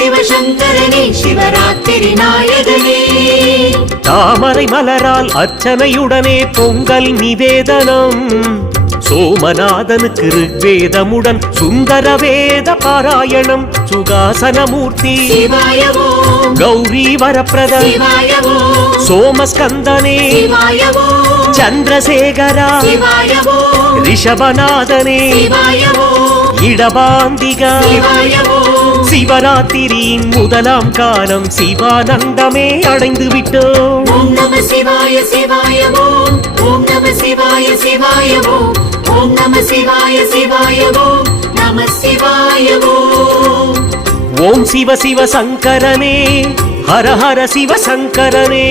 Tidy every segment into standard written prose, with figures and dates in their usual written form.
சிவசங்கரனே சிவராத்திரி நாயகனே. தாமரை மலரால் அர்ச்சனையுடனே பொங்கல் நிவேதனம். சோமநாதனுக்கு ருக்வேதமுடன் சுந்தர வேத பாராயணம். சுகாசனமூர்த்தி சிவாய ஓம், கௌரி வரப்பிரத சிவாய ஓம், சோமஸ்கந்தனே சிவாய ஓம், சந்திரசேகரா சிவாய ஓம், ரிஷபநாதனே சிவாய ஓம், இடபாந்திகா சிவாய ஓம். சிவராத்திரியின் முதலாம் காலம் சிவானந்தமே அடைந்து விட்டோம். ஓம் நம சிவாய சிவாய ஓம், ஓம் நம சிவாய சிவாய ஓம், ஓம் நம சிவாய சிவாய ஓம், நம சிவாய ஓம். ஓம் சிவ சிவ சங்கரனே ஹர ஹர சிவ சங்கரனே.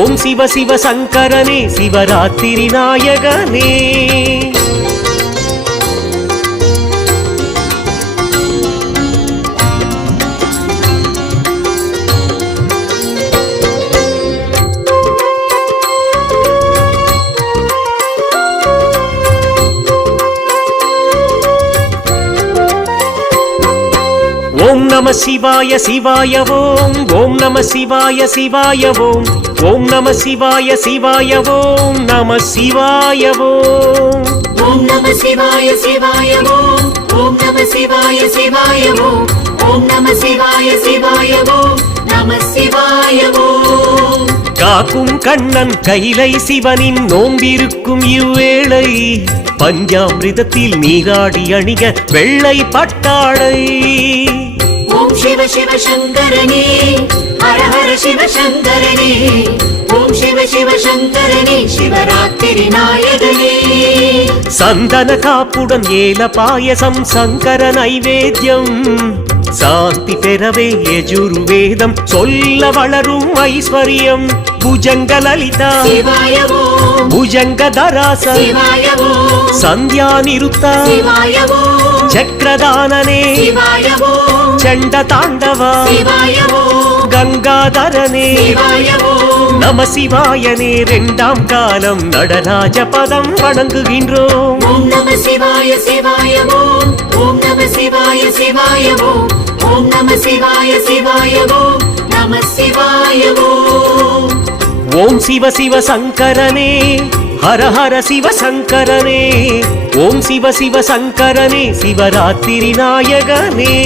ஓம் சிவ சிவ சங்கரனே சிவராத்திரி நாயகனே. ஓம் நம சிவாய சிவாய ஓம், ஓம் நம சிவாய சிவாய ஓம், ஓம் நம சிவாய சிவாய ஓம், நம சிவாய ஓம். ஓம் நம சிவாய சிவாய ஓம், ஓம் நம சிவாய சிவாய ஓம், ஓம் நம சிவாய சிவாய ஓம், நம சிவாய ஓம். காக்கும் கண்ணன் கைலை சிவனின் நோம்பிருக்கும் இவ்வேளை பஞ்சாமிர்தத்தில் நீராடி அணிக வெள்ளை பட்டாடை. ஓம் சிவ சிவ சங்கரனே ஹர ஹர சிவ சங்கரனே. ஓம் சிவ சிவ சங்கரனே சிவராத்திரி நாயகனே. சந்தன காப்புடன் ஏல பாயசம் சங்கர நைவேத்யம். சாந்தி பெறவே யஜுர்வேதம் சொல்ல வளரும் ஐஸ்வர்யம். புஜங்க லலிதா சிவாய ஓம், புஜங்க தராச சிவாய ஓம், சந்தியா நிருத்தா சிவாய ஓம், சக்கரதானனே சிவாய ஓம், சண்ட தாண்டவா சிவாய ஓம், கங்காதரனே சிவாய ஓம். நம சிவாயனே இரண்டாம் காலம் நடராஜ பதம் வணங்குகின்றோம். ஓம் நம சிவாய சிவாய ஓம், ஓம் நம சிவாய சிவாய ஓம், ஓம் நம சிவாய சிவாய ஓம், நம சிவாய ஓம். ஓம் சிவ சிவ சங்கரனே ஹர ஹர சிவ சங்கரனே. ஓம் சிவ சிவ சங்கரனே சிவராத்திரி நாயகனே.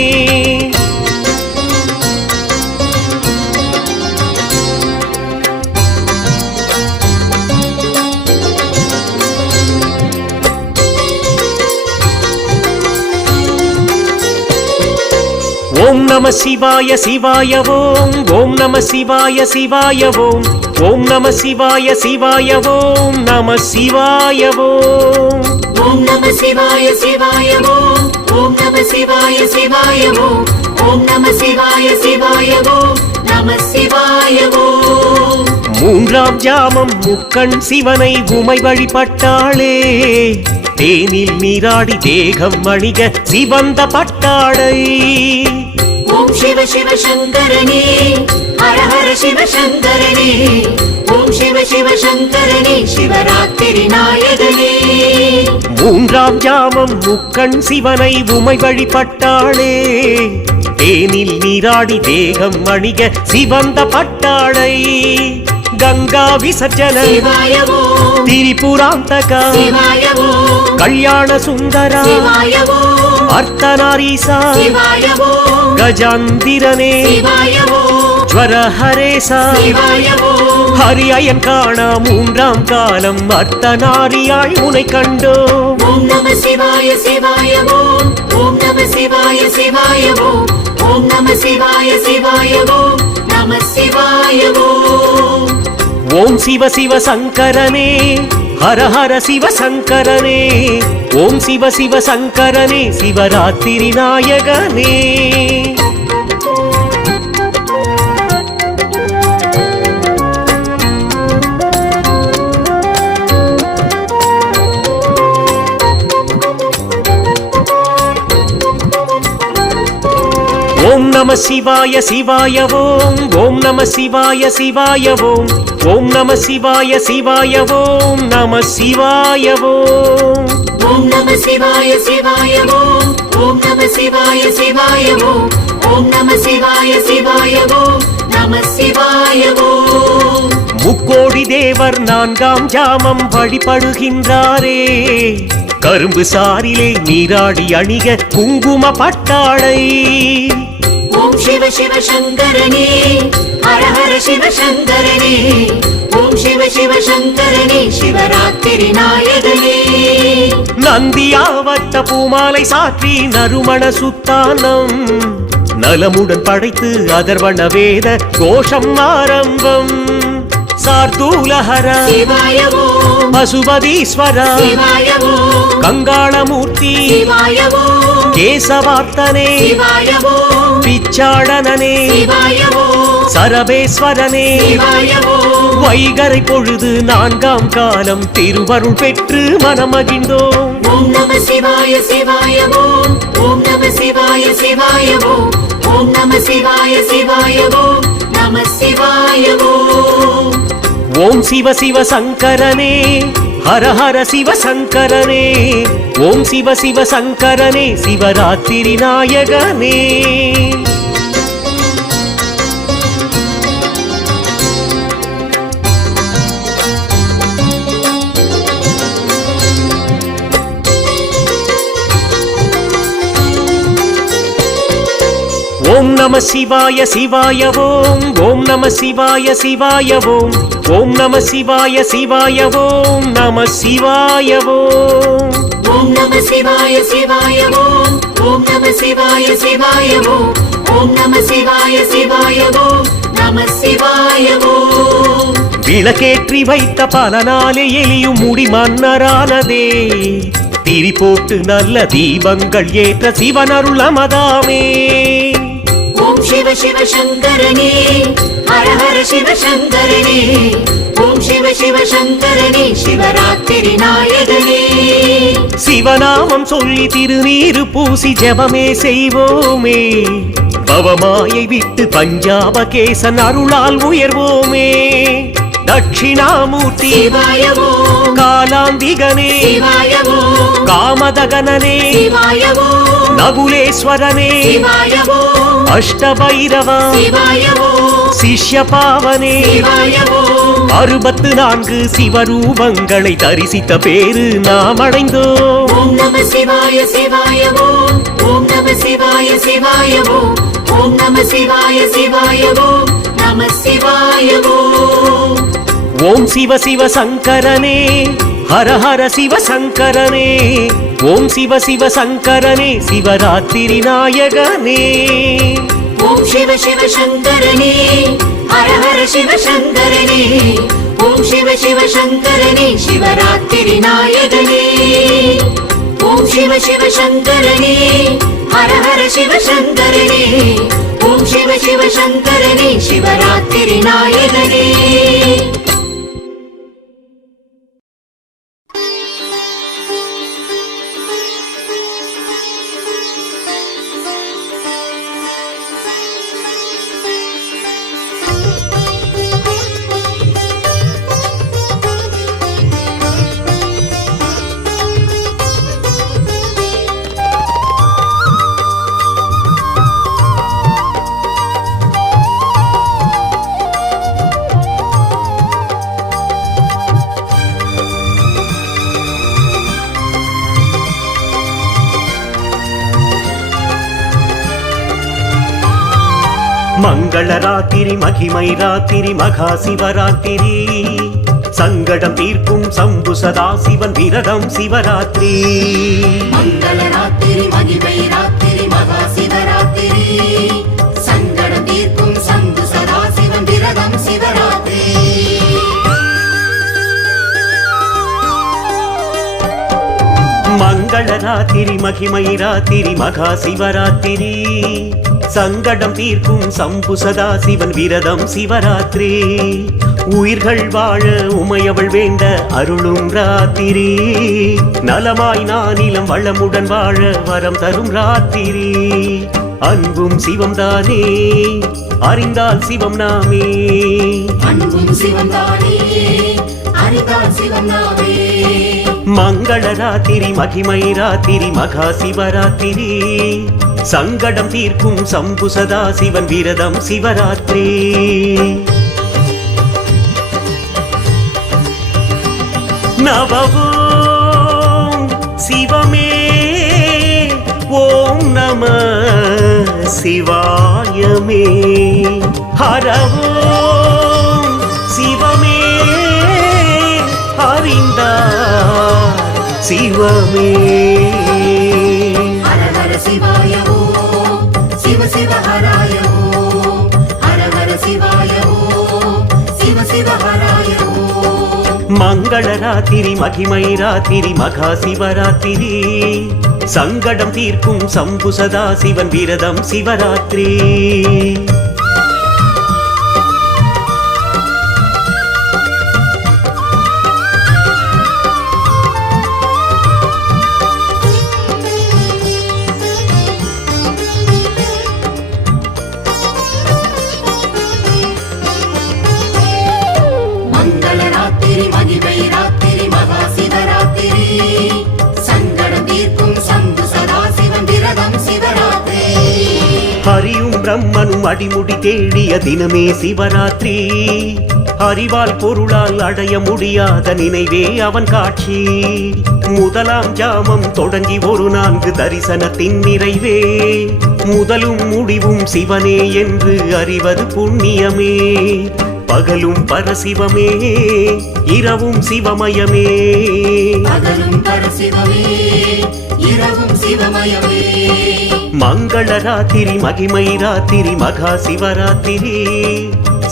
ஓம் நம சிவாய சிவாய ஓம், ஓம் நம சிவாய சிவாய ஓம், ஓம் நம சிவாய சிவாய ஓம், நம சிவாய ஓம். ஓம் நம சிவாய சிவாய ஓம், ஓம் நம சிவாய சிவாய ஓம், ஓம் நம சிவாய சிவாய ஓம், நம சிவாய ஓம். மூன்றாம் ஜாமம் முக்கண் சிவனை உமை வழிபட்டாளே. தேனில் நீராடி தேகம் அணிக சிவந்த பட்டாடை. ஓம் சிவ சிவ சங்கரனே ஹர ஹர சிவ சங்கரனே. ஓம் சிவ சிவ சங்கரனே சிவராத்திரி நாயகனே. மூன்றாம் ஜாமம் முக்கண் சிவனை உமை வழிபட்டாளே. தேனில் நீராடி தேகம் அணிக சிவந்த பட்டாடை. கங்கா விசர்ஜன சிவாய ஓம், திரிபுராந்தகா சிவாய ஓம், கல்யாண சுந்தரா சிவாய ஓம், அர்த்தநாரீசா சிவாய ஓம், கஜாந்திரனே சிவாய ஓம், ஜ்வரஹரேசா சிவாய ஓம். ஹரி அயன் காணா மூன்றாம் காலம் அர்த்தநாரியாய் உனை கண்டோம். ஓம் நம சிவாய சிவாய ஓம், ஓம் நம சிவாய சிவாய ஓம், ஓம் நம சிவாய சிவாய ஓம், நம சிவாய ஓம். ஓம் சிவ சிவ சங்கரனே ஹர ஹர சிவ சங்கரனே. ஓம் சிவ சிவ சங்கரனே சிவராத்திரி நாயகனே. ஓம் நம சிவாய சிவாய ஓம், ஓம் நம சிவாய சிவாய ஓம், ஓம் நம சிவாய சிவாய ஓம், நம சிவாய ஓம். ஓம் நம சிவாய சிவாய ஓம், ஓம் நம சிவாய சிவாய ஓம், ஓம் நம சிவாய சிவாய ஓம் நம சிவாய ஓம். முக்கோடி தேவர் நான்காம் ஜாமம் வழிபடுகின்றாரே, கரும்பு சாரிலே நீராடி அணிக குங்கும பட்டாடை. ஓம் சிவ சிவ சங்கரனே ஹர ஹர சிவ சங்கரனே, ஓம் சிவ சிவ சங்கரனே சிவராத்திரி நாயகனே. நந்தியாவட்ட பூமாலை சாற்றி நறுமண சுத்தானம் நலமுடன் படைத்து அதர்வண வேத கோஷம் ஆரம்பம். சார்தூலஹர சிவாய ஓம் பசுபதீஸ்வர சிவாய ஓம் கங்காளமூர்த்தி சிவாய ஓம் கேசவார்த்தனே சிவாய ஓம் பிச்சாடனே சிவாய ஓம் சரபேஸ்வரனே சிவாய ஓம். வைகரை பொழுது நான்காம் காலம் திருவருள் பெற்று மனமகிழ்ந்தோம். ஓம் நம சிவாய சிவாய ஓம் ஓம் நம சிவாய சிவாய ஓம் ஓம் நம சிவாய சிவாய ஓம் நம சிவாய ஓம். ஓம் சிவ சிவ சங்கரனே ஹர ஹர சிவ சங்கரனே, ஓம் சிவ சிவ சங்கரனே சிவராத்திரி நாயகனே. ஓம் நம சிவாய சிவாய ஓம் ஓம் நம சிவாய சிவாய ஓம் ஓம் நம சிவாய சிவாய ஓம் நம சிவாய ஓம். ஓம் நம சிவாய சிவாய ஓம் ஓம் நம சிவாய சிவாய ஓம் ஓம் நம சிவாய சிவாய ஓம் நம சிவாய ஓம். விளக்கேற்றி வைத்த பல நாளே எலியும் முடி மன்னரானதே, திரி போட்டு நல்ல தீபங்கள் ஏற்ற சிவனருள் அமதாமே. ஓம் சிவ சிவ சங்கரனே ஹர ஹர சிவ சங்கரனே, ஓம் சிவ சிவ சங்கரனே சிவராத்திரி நாயகனே. சிவநாமம் சொல்லி திருநீரு பூசி ஜெபமே செய்வோமே, பவமாயை விட்டு பஞ்சாப கேசன் அருளால் உயர்வோமே. தட்சிணாமூர்த்தி சிவாய ஓம் காலாந்திகனே சிவாய ஓம் காமதகனனே சிவாய ஓம் நகுலேஸ்வரனே சிவாய ஓம் அஷ்டபைரவா சிவாய ஓம் சிஷ்ய பாவனே. சிவாய ஓம் 64 சிவரூபங்களை தரிசித்த பேரு நாம் அடைந்தோம். ஓம் நம சிவாய சிவாய ஓம் ஓம் நம சிவாய சிவாய ஓம் ஓம் நம சிவாய சிவாய ஓம் நம சிவாய ஓம். ஓம் சிவ சிவ சங்கரனே ஹர ஹர சிவ சங்கரனே, ஓம் சிவ சிவ சங்கரனே சிவராத்திரி நாயகனே. ஓம் சிவ சிவ சங்கரனே ஹர ஹர சிவ சங்கரனே, ஓம் சிவ சிவ சங்கரனே சிவராத்திரி நாயகனே. ஓம் சிவ சிவ சங்கரனே ஹர ஹர சிவ சங்கரனே, ஓம் சிவ சிவ சங்கரனே சிவராத்திரி நாயகனே. மங்கள ராத்திரி மகிமை ராத்திரி மகா சிவராத்திரி, சங்கடம் தீர்க்கும் சம்பு சதா சிவன் விரதம் சிவராத்திரி. மங்கள ராத்திரி மகிமை ராத்திரி மகா சிவராத்திரி, சங்கடம் தீர்க்கும் சம்பு சதா சிவன் விரதம் சிவராத்திரி. மங்கள ராத்திரி மகிமை ராத்திரி மகா சிவராத்திரி, சங்கடம் தீர்க்கும் சம்பு சதா சிவன் விரதம் சிவராத்திரி. உயிர்கள் வாழ உமையவள் வேண்ட அருளும் ராத்திரி, நலமாய் நானிலம் வளமுடன் வாழ வரம் தரும் ராத்திரி. அன்பும் சிவம் தானே அறிந்தால் சிவம் நாமே, அன்பும் சிவம் தானே அறிந்தால் சிவம் நாமே. மங்கள ராத்திரி மகிமை ராத்திரி மகா சிவராத்திரி, சங்கடம் தீர்க்கும் சம்பு சதா சிவன் விரதம் சிவராத்திரி. நவவோம் சிவமே ஓம் நம சிவாயமே. ஹரவோம் சிவமே அறிந்தார் சிவமே. ஹர ஹர சிவாய ஓம் சிவ சிவ ஹராய ஓம். ஹர ஹர சிவாய ஓம் சிவ சிவ ஹராய ஓம். மங்கள ராத்திரி மகிமை ராத்திரி மகா சிவராத்திரி. சங்கடம் தீர்க்கும் சம்பு சதா சிவன் விரதம் சிவராத்திரி. மங்கள ராத்திரி மகிமை ராத்திரி மகா சிவராத்திரி. சங்கடம் தீர்க்கும் சம்பு சதா சிவன் விரதம் சிவராத்திரி. ஹரியும் பிரம்மனும் அடிமுடி தேடிய தினமே சிவராத்திரி. அறிவால் பொருளால் அடைய முடியாத நினைவே அவன் காட்சி. முதலாம் ஜாமம் தொடங்கி ஒரு 4 தரிசனத்தின் நிறைவே. முதலும் முடிவும் சிவனே என்று அறிவது புண்ணியமே. பகலும் பரசிவமே இரவும் சிவமயமே. பகலும் பரசிவமே இரவும் சிவமயமே. மங்கள ராத்திரி மகிமை ராத்திரி மகா சிவராத்திரி.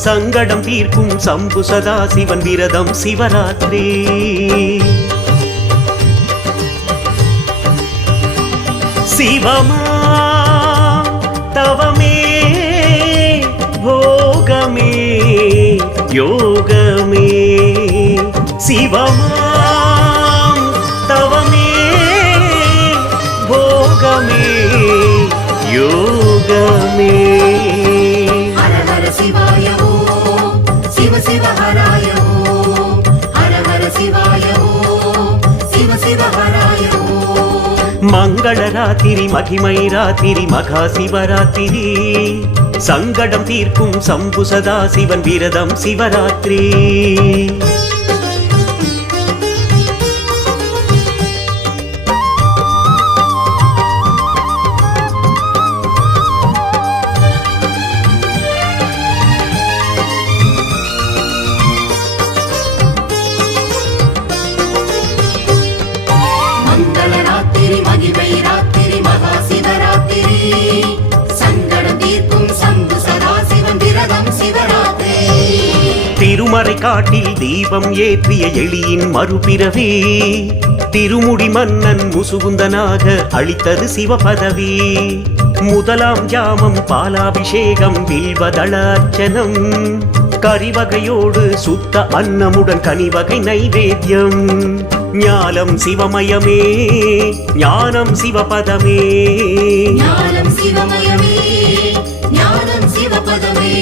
சங்கடம் தீர்க்கும் சம்பு சதா சிவன் விரதம் சிவராத்திரி. சிவமா தவமே போகமே யோகமே. சிவமாம் தவமே போகமே யோகமே. ஹர ஹர சிவாய ஓம் சிவ சிவ ஹராய ஓம். ஹர ஹர சிவாய ஓம் சிவ சிவ ஹராய ஓம். மங்கள ராத்திரி மகிமை ராத்திரி மகா சிவராத்திரி. சங்கடம் தீர்க்கும் சம்பு சதா சிவன் விரதம் சிவராத்திரி. மங்கள ராத்திரி மகிமை ராத்திரி மகா சிவராத்திரி. சங்கடம் தீர்க்கும் சம்பு சதா சிவன் விரதம் சிவராத்திரி. திருமறை காட்டில் தீபம் ஏற்றிய எளியின் மறுபிறவி. திருமுடி மன்னன் முசுகுந்தனாக அளித்தது சிவபதவி. முதலாம் ஜாமம் பாலாபிஷேகம் வில்வதள அர்ச்சனம். கரிவகையோடு சுத்த அன்னமுடன் கனிவகை நைவேத்தியம். ஞானம் சிவமயமே ஞானம் சிவபதமே. ஞானம் சிவமயமே ஞானம் சிவபதமே.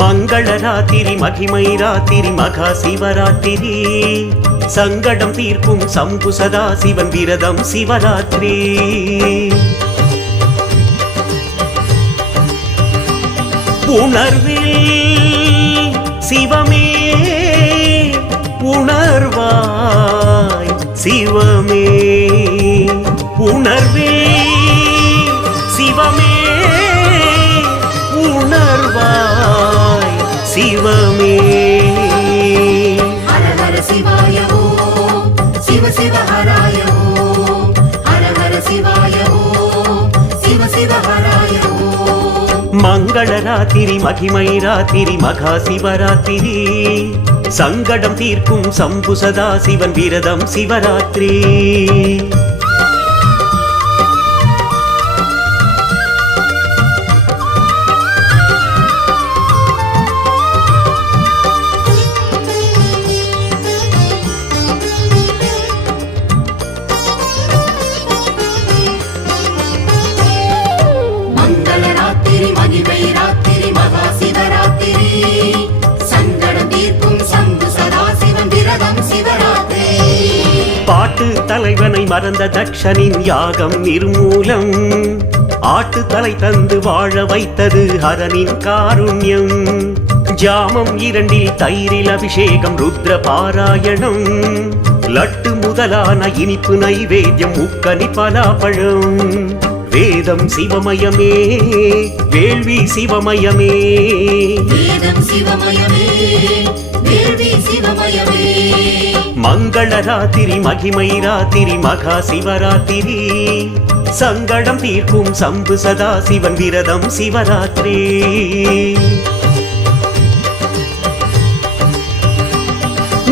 மங்கள ராத்திரி மகிமை ராத்திரி மகா சிவராத்திரி. சங்கடம் தீர்க்கும் சம்பு சதா சிவன் விரதம் சிவராத்திரி. உணர்வில் சிவமே உணர்வாய் சிவமே. உணர்வில் சிவமே உணர்வாய் சிவமே. ஹர ஹர சிவாய ஓம் சிவ சிவ ஹராய ஓம். ஹர ஹர சிவாய ஓம் சிவ சிவ ஹராய ஓம். மங்கள ராத்திரி மகிமை ராத்திரி மகா சிவராத்திரி. சங்கடம் தீர்க்கும் சம்பு சதா சிவன் விரதம் சிவராத்திரி. மங்கள ராத்திரி மகிமை ராத்திரி மகா சிவராத்திரி. சங்கடம் தீர்க்கும் சம்பு சதா சிவன் விரதம் சிவராத்திரி. பாட்டு தலைவனை மறந்த தக்ஷனின் யாகம் நிர்மூலம். ஆட்டு தலை தந்து வாழ வைத்தது ஹரனின் காருண்யம். ஜாமம் 2 தயிரில் அபிஷேகம் ருத்ர பாராயணம். லட்டு முதலான இனிப்பு நைவேத்தியம் முக்கனி பலாப்பழம். வேதம் சிவமயமே வேள்வி சிவமயமே. வேதம் சிவமயமே வேள்வி சிவமயமே. மங்கள ராத்திரி மகிமை ராத்திரி மகா சிவராத்திரி. சங்கடம் தீர்க்கும் சம்பு சதா சிவன் விரதம் சிவராத்திரி.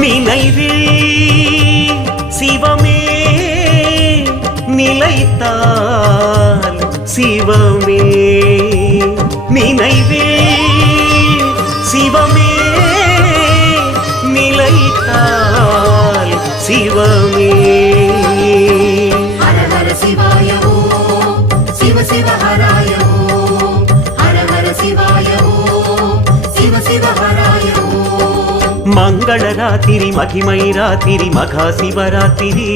நினைவில் சிவமே நிலைத்தால் சிவமே. நினைவில் சிவமே நிலைத்தால் சிவமே. ஹர ஹர சிவாய ஓம் சிவ சிவ ஹராய ஓம். ஹர ஹர சிவாய ஓம் சிவ சிவ ஹராய ஓம். மங்கள ராத்திரி மகிமை ராத்திரி மகா சிவராத்திரி.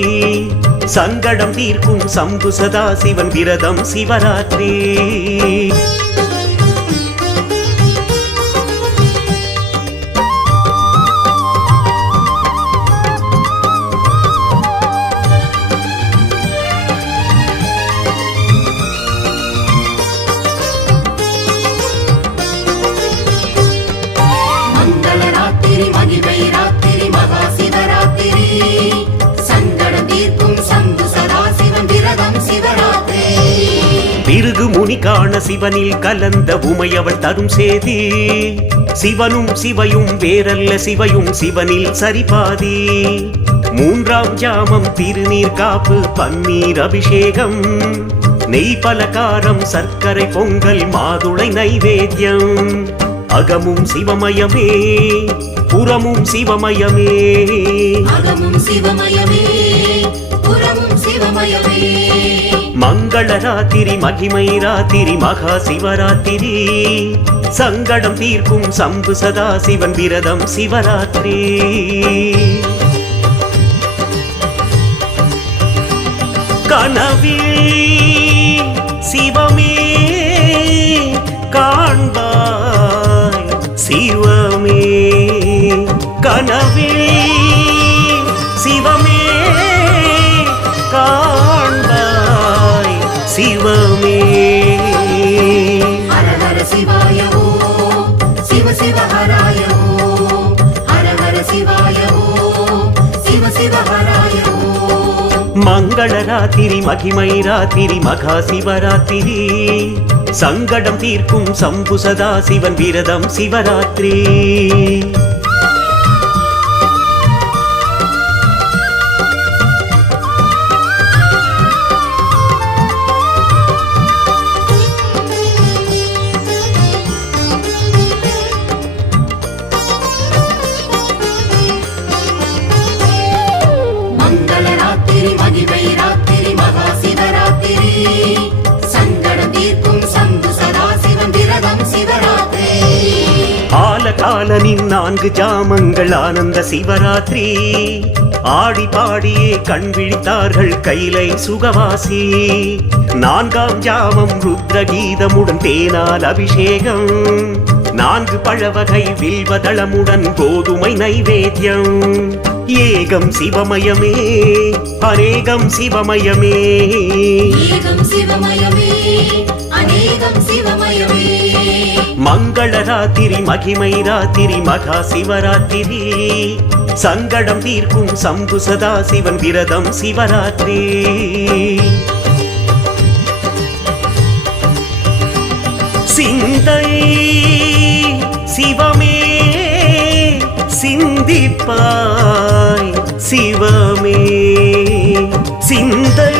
சங்கடம் தீர்க்கும் சம்பு சதா சிவன் விரதம் சிவராத்திரி. மங்கள ராத்திரி மகிமை ராத்திரி மகா சிவராத்திரி. சங்கடம் தீர்க்கும் சம்பு சதா சிவன் விரதம் சிவராத்திரி. பிருகு முனி காண சிவனில் கலந்த உமையவள் தரும் சேதி. சிவனும் சிவையும் வேறல்ல சிவையும் சிவனில் சரிபாதி. 3ஆம் ஜாமம் திருநீர் காப்பு பன்னீர் அபிஷேகம். நெய் பலகாரம் சர்க்கரை பொங்கல் மாதுளை நைவேத்தியம். அகமும் சிவமயமே புறமும் சிவமயமே. அகமும் சிவமயமே புறமும் சிவமயமே. மங்கள ராத்திரி மகிமை ராத்திரி மகா சிவராத்திரி. சங்கடம் தீர்க்கும் சம்பு சதா சிவன் விரதம் சிவராத்திரி. கனவில் சிவமே காண்பாய் சிவமே. கனவில் சிவமே காண்பாய் சிவமே. ஹர ஹர சிவாய ஓம் சிவ சிவ ஹராய ஓம். ஹர ஹர சிவாய ஓம் சிவ சிவ ஹராய ஓம். மங்கள ராத்திரி மகிமை ராத்திரி மகா சிவராத்திரி. சங்கடம் தீர்க்கும் சம்பு சதா சிவன் விரதம் சிவராத்திரி. மங்கள ராத்திரி மகிமை ராத்திரி மகா சிவராத்திரி. சங்கடம் தீர்க்கும் சம்பு சதா சிவன் விரதம் சிவராத்திரி. ஆலகாலனின் 4 ஜாமங்கள் ஆனந்த சிவராத்திரி. ஆடி பாடியே கண் விழித்தார்கள் கைலை சுகவாசி. 4ஆம் ஜாமம் ருத்ரகீதமுடன் தேனால் அபிஷேகம். 4 பழவகை வில்வதளமுடன் கோதுமை நைவேத்தியம். ஏகம் சிவமயமே அநேகம் சிவமயமே. ஏகம் சிவமயமே அநேகம் சிவமயமே. மங்கள ராத்திரி மகிமை ராத்திரி மகா சிவராத்திரி. சங்கடம் தீர்க்கும் சம்பு சதா சிவன் விரதம் சிவராத்திரி. சிந்தை சிவமே சிந்திப்பாய் சிவமே. சிந்தை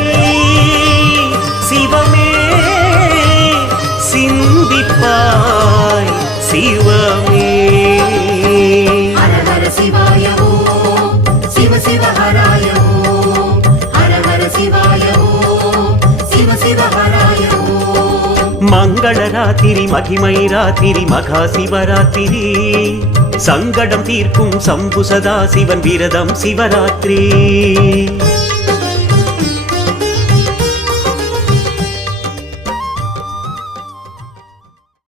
சிவமே சிந்திப்பாய் சிவமே. ஹர ஹர சிவாய ஓம் சிவ சிவ ஹராய ஓம். ஹர ஹர சிவாய ஓம் சிவ சிவ ஹராய ஓம். மங்கள ராத்திரி மகிமை ராத்திரி மகா சிவராத்திரி. சங்கடம் தீர்க்கும் சம்பு சதா சிவன் விரதம் சிவராத்திரி.